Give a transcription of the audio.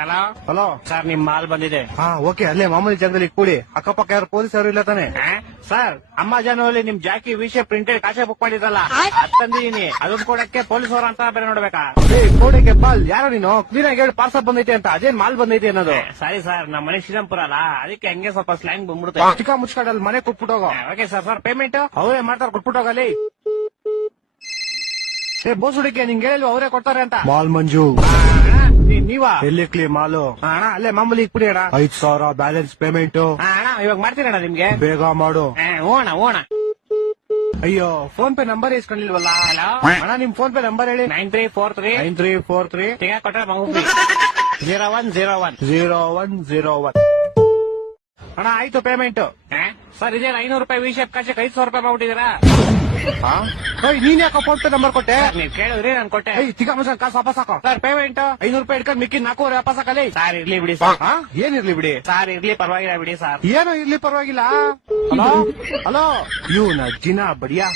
Hello hello sir, ನಿಮ್ mall ಬಂದಿದೆ. ಹಾ ಓಕೆ, ಅಲ್ಲೇ ಮಾಮೂಲಿ ಜಾಗದಲ್ಲಿ ಕೂಡಿ. ಅಕ್ಕಪಕ್ಕ ಯಾರು ಪೊಲೀಸ್ ಯಾರು ಇಲ್ಲ ತಾನೆ? ಸರ್, ಅಮೆಜಾನ್ ನಿಮ್ಮ ಜಾಕಿ ವಿಷಯ ಪ್ರಿಂಟೆಡ್ ಕಾಸೆ ಬುಕ್ ಮಾಡಿದ್ರಲ್ಲ, ಅದ್ ತಂದಿದೀನಿ. ಅದನ್ನ ಕೊಡಕ್ಕೆ ಪೊಲೀಸ್ ಅವ್ರ ಅಂತ ಬೇರೆ ನೋಡ್ಬೇಕಾ? ಕೋಡಿಗೆ ಬಾಲ್ ಯಾರೋ ನೀನು ಕ್ಲೀನ್ ಆಗಿ ಹೇಳಿ ಪಾರ್ಸಲ್ ಬಂದೈತೆ ಅಂತ. ಅದೇನ್ ಮಾಲ್ ಬಂದೈತೆ ಅನ್ನೋದು? ಸಾರಿ ಸರ್, ನಮ್ಮ ಮನೆ ಶ್ರೀರಾಮ್ಪುರ ಅಲ್ಲ, ಅದಕ್ಕೆ ಹಂಗೆ ಸ್ವಲ್ಪ ಸ್ಲ್ಯಾಂಗ್ ಬಂದ್ಬಿಡುತ್ತೆ. ಚಿಕ್ಕ ಮುಚ್ಕಾಡಲ್ಲಿ ಮನೆ ಕೊಟ್ಬಿಟ್ಟೋಗೋ. Okay sir. ಸರ್, ಪೇಮೆಂಟ್ ಅವರೇ ಮಾಡ್ತಾರೆ, ಕೊಟ್ಬಿಟ್ಟೋಗಲ್ಲಿ. ಬೋಸ್ ಹುಡುಗಿ ನಿಂಗೆ ಹೇಳಿಲ್ವ ಅವರೇ ಕೊಡ್ತಾರೆ ಅಂತ? ಮಾಲ್ ಮಂಜು ನೀವಾ? ಎಲ್ಲಿ ಕ್ಲೀನ್ ಮಾಲು? ಅಣ್ಣ, ಅಲ್ಲೇ ಮಾಮೂಲಿ ಇಟ್ಬಿಡಿ ಅಣ್ಣ. 5,000 ಬ್ಯಾಲೆನ್ಸ್ ಪೇಮೆಂಟ್. ಅಣ್ಣ, ಇವಾಗ ಮಾಡ್ತೀರಣ್ಣ ನಿಮ್ಗೆ? ಬೇಗ ಮಾಡು. ಓಣ ಓಣ. ಅಯ್ಯೋ, ಫೋನ್ ಪೇ ನಂಬರ್ ಇಸ್ಕೊಂಡಿಲ್ವಲ್ಲ? ಹಲೋ ಅಣ್ಣ, ನಿಮ್ ಫೋನ್ ಪೇ ನಂಬರ್ ಹೇಳಿ. 9343 9343 ತಿಂಗ ಕೊಟ್ರೆ ಮಗು 0101 0101. ಅಣ್ಣ ಆಯ್ತು ಪೇಮೆಂಟ್. ಸರ್, ಇದೇ 500 ರೂಪಾಯಿ ವಿಷಯ ಕಾಸಕ್ಕೆ 500 ರೂಪಾಯಿ ಮಾಡ್ಬಿಟ್ಟಿದ್ದೀರಾ? ನೀನ್ ಯಾಕೋ ಫೋನ್ ಪೇ ನಂಬರ್ ಕೊಟ್ಟೆ? ನೀವ್ ಕೇಳಿದ್ರಿ, ನಾನು ಕೊಟ್ಟೆ. ತಿಕ್ಕ ಮಸನ್ ಕಾಸು ವಾಪಸ್ ಹಾಕೋ. ಸರ್, ಪೇಮೆಂಟ್ 500 ರೂಪಾಯಿ ಇಟ್ಕೊಂಡು ಮಿಕ್ಕಿ 400 ವಾಪಸ್ ಹಾಕಲಿ. ಸರ್, ಇರ್ಲಿ ಬಿಡಿ ಸರ್. ಏನಿರ್ಲಿ ಬಿಡಿ? ಸರ್, ಇರ್ಲಿ ಪರವಾಗಿಲ್ಲ ಬಿಡಿ ಸರ್. ಏನೋ ಇರ್ಲಿ ಪರವಾಗಿಲ್ಲ. ಹಲೋ ಹಲೋ, ಇವ್ನ ಜಿನ ಬಡಿಯಾ.